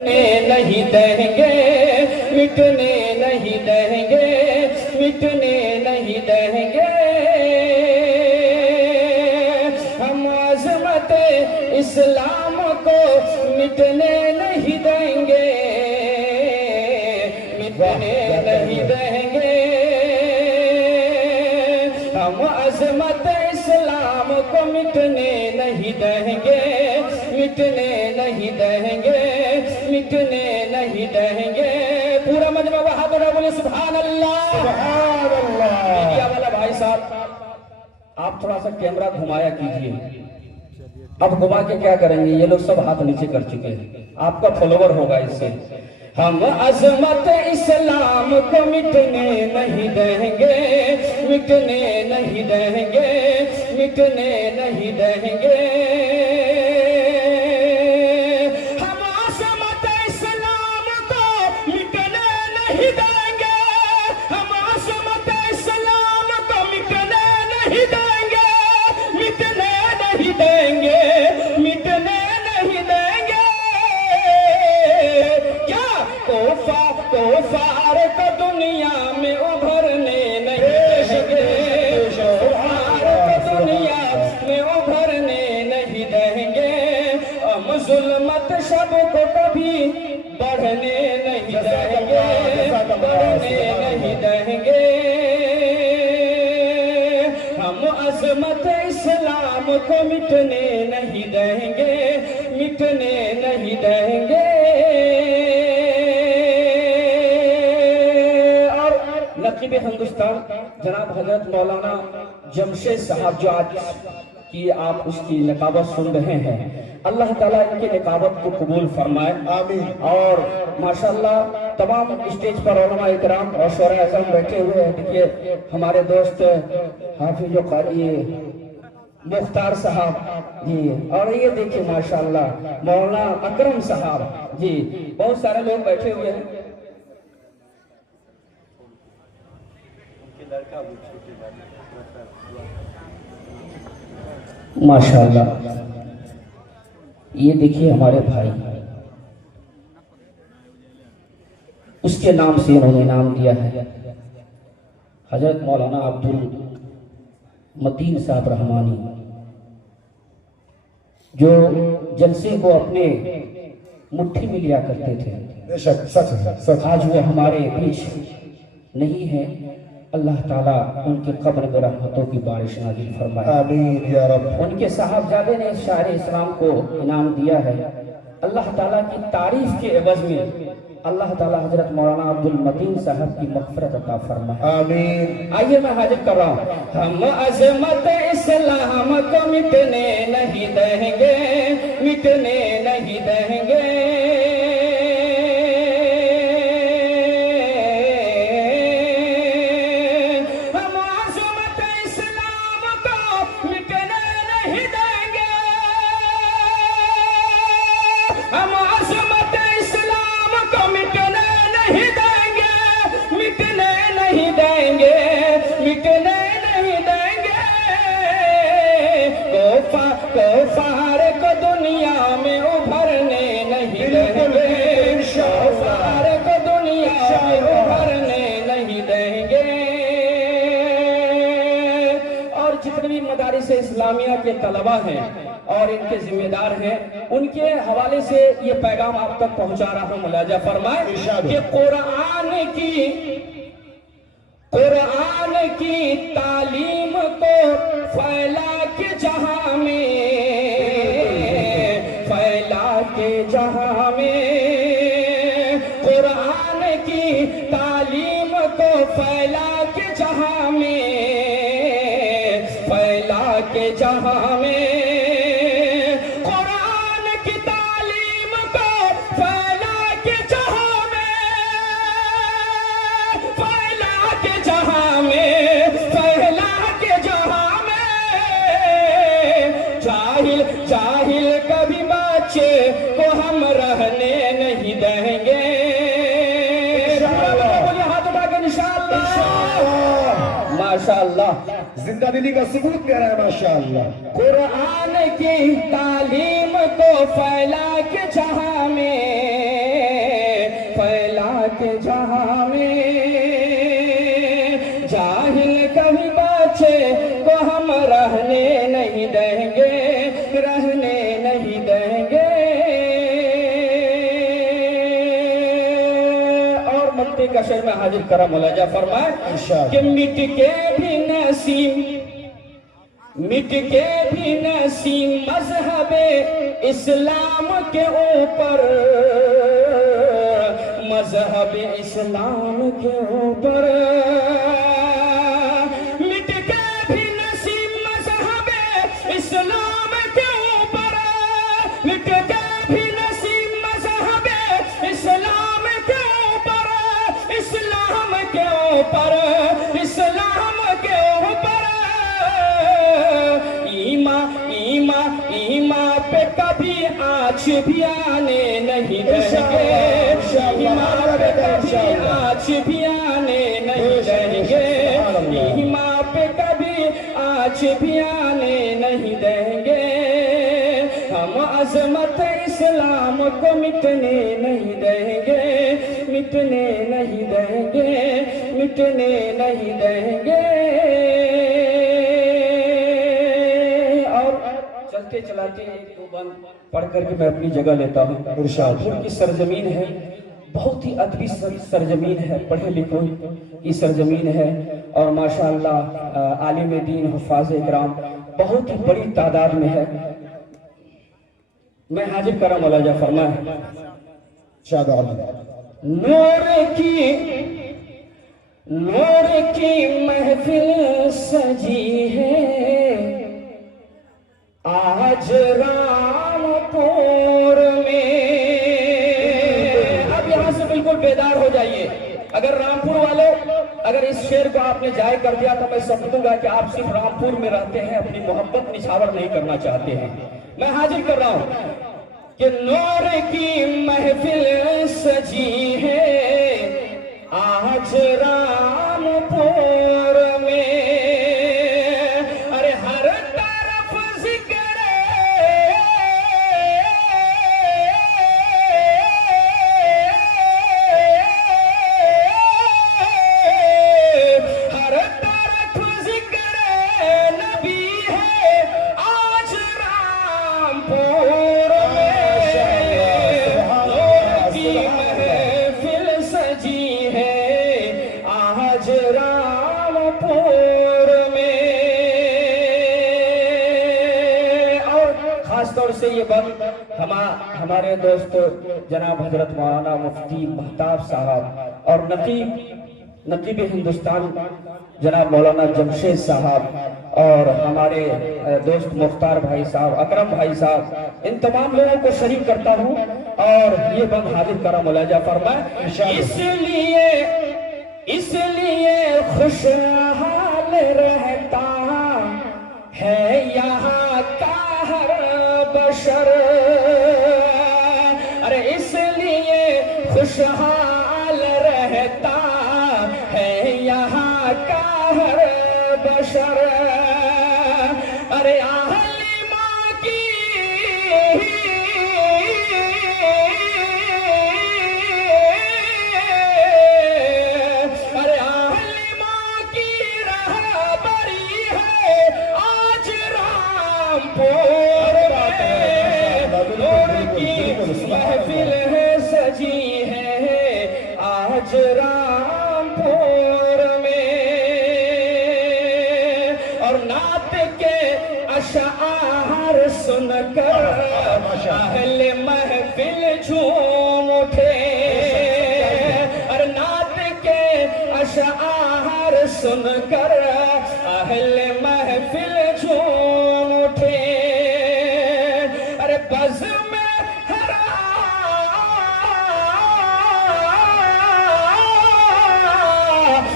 नहीं देंगे, मिटने नहीं देंगे, मिटने नहीं देंगे। हम अज़मत इस्लाम को मिटने नहीं देंगे, मिटने नहीं देंगे। हम अज़मत इस्लाम को मिटने नहीं देंगे, मिटने नहीं देंगे, मिटने नहीं देंगे। पूरा मजमा बहादुर बोले सुभान अल्लाह, सुभान अल्लाह। मीडिया वाला भाई साहब, आप थोड़ा सा कैमरा घुमाया कीजिए। अब घुमा के क्या करेंगे, ये लोग सब हाथ नीचे कर चुके हैं, आपका फॉलोवर होगा इससे। हम अज़मत इस्लाम को मिटने नहीं देंगे, मिटने नहीं देंगे, मिटने नहीं देंगे। दुनिया में उभरने नहीं देंगे, दुनिया में उभरने नहीं देंगे। हम जुल्मत सबको कभी बढ़ने नहीं देंगे, बढ़ने नहीं देंगे। हम अज़मत इस्लाम को मिटने नहीं देंगे, मिटने नहीं देंगे। नकीब हिंदुस्तान जनाब हजरत मौलाना जमशेद साहब, जो आज की आप उसकी निकाबत सुन रहे हैं, अल्लाह ताला इनकी निकाबत को कबूल फरमाए, आमीन। और माशाल्लाह तमाम स्टेज पर उलमा इकराम और शोरा आज़म बैठे हुए हैं। देखिए हमारे दोस्त हाफिज कारी मुख्तार साहब जी, और ये देखिए माशाल्लाह मौलाना अकरम साहब जी, बहुत सारे लोग बैठे हुए हैं। माशाल्लाह ये देखिए हमारे भाई, उसके नाम से इन्होंने नाम दिया है हजरत मौलाना अब्दुल मतीन साहब रहमानी, जो जलसे को अपने मुट्ठी में लिया करते थे। बेशक सच है, सच। आज वो हमारे बीच नहीं है, अल्लाह ताला उनके कब्र में रहमतों की बारिश नाज़िल फरमाए, आमीन या रब। उनके साहबजादे ने शायर इस्लाम को इनाम दिया है, अल्लाह ताला की तारीफ के एवज में अल्लाह ताला हजरत मौलाना अब्दुल मतीन साहब की मग़फ़िरत अता फरमाए, आमीन। आइए मैं हाजिर कर रहा हूँ। हम अज़मत इस्लाम को मिटने नहीं देंगे, मिटने नहीं देंगे। कोफार को दुनिया में उभरने नहीं देंगे, कोफार को दुनिया में उभरने नहीं देंगे। और जितने भी मदारिस इस्लामिया के तलबा हैं और इनके जिम्मेदार हैं, उनके हवाले से ये पैगाम आप तक पहुंचा रहा हूँ। मुलाजा फरमाए कि कुरान की तालीम को फैला के जहां में, फैला के जहां में। कुरान की तालीम को फैला के जहां में, फैला के जहां में। जाहिल कभी बच्चे को हम रहने नहीं देंगे, हाथ उठा के इंशाअल्लाह। माशाअल्लाह, जिंदा दिली का सबूत दे रहा है माशाअल्लाह। कुरान की तालीम को फैला के जहां में के जहां में जाहिल कभी बच्चे को हम रहने नहीं देंगे, रहने नहीं देंगे। और मत्ती का शेर में हाजिर करा मुलाजा फरमाए कि मिट के भी नसीम, मिट के भी नसीम मजहबे इस्लाम के ऊपर, मजहब इस्लाम के ऊपर। मिट के भी नसीम मजहबे इस्लाम के ऊपर, मिट के भी नसीम मजहबे इस्लाम के ऊपर, इस्लाम के ऊपर, इस्लाम के ऊपर। ईमा पे कभी आँच भी आने नहीं देंगे, ईमा पे कभी आँच भी आने नहीं देंगे, ईमा पे कभी आँच भी आने नहीं देंगे। हम अजमत इस्लाम को मिटने नहीं देंगे, मिटने नहीं देंगे, मिटने नहीं देंगे। चलते चलाते एक दो बंद पढ़ करके मैं अपनी जगह लेता हूँ। शाहपुर की सरजमीन है, बहुत ही अदबी सरजमीन है, पढ़े लिखों की सरजमीन है और माशाअल्लाह आलिम दीन हुफ़ाज़ इकराम बहुत ही बड़ी तादाद में है। मैं हाजिर करा मुलाजा फरमाए नूर की महफिल सजी है आज रामपुर में। अब यहां से बिल्कुल बेदार हो जाइए। अगर रामपुर वाले अगर इस शेर को आपने जाय कर दिया तो मैं समझूंगा कि आप सिर्फ रामपुर में रहते हैं, अपनी मोहब्बत निछावर नहीं करना चाहते हैं। मैं हाजिर कर रहा हूं कि नूर की महफिल सजी है आज रामपुर में। अरे हर से ये बात हमारे दोस्त जनाब हजरत मौलाना मुफ्ती महताब साहब और नकीब हिंदुस्तान जनाब मौलाना जमशेद साहब और हमारे दोस्त मुख्तार भाई साहब, अकरम भाई साहब, इन तमाम लोगों को शरीक करता हूँ और ये बंद हाजिर करा मुलाजा फरमाए। इसलिए खुशहाल रहता है यहाँ का हर बशर। अरे इसलिए खुशहाल रहता है यहाँ का हर बशर। अरे आहली माँ की महफिल है सजी है आज रामपुर में। और नात के अशार सुनकर अहले महफिल झूम उठे। और नात के अशार सुनकर अहले महफिल झूम उठे। अरे बज़ में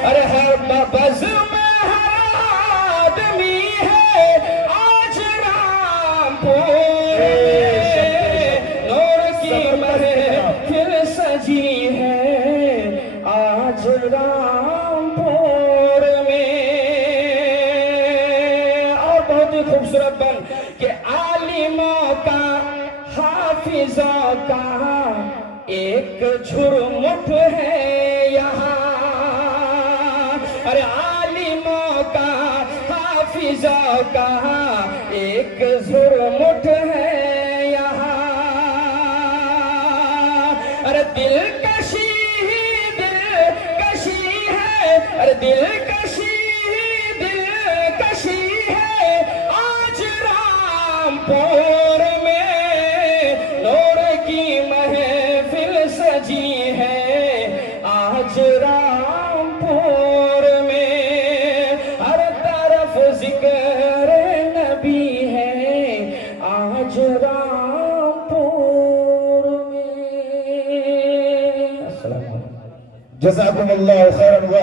अरे हर बज़ में हर आदमी है आज रामपुर में। नूर की महफिल सजी है आज रामपुर में। और बहुत ही खूबसूरत बन के आलिमों का हाफिजों का एक झुरमुट है यहाँ, अरे आलिमों का हाफिजों का एक झुरमुट है यहाँ। अरे दिलकशी है, अरे दिलकशी है आज रामपुर में, नूर की महफिल सजी है आज रामपुर में। हर तरफ जिक्र नबी है आज रामपुर में। जज़ाकुमुल्लाहु खैरन।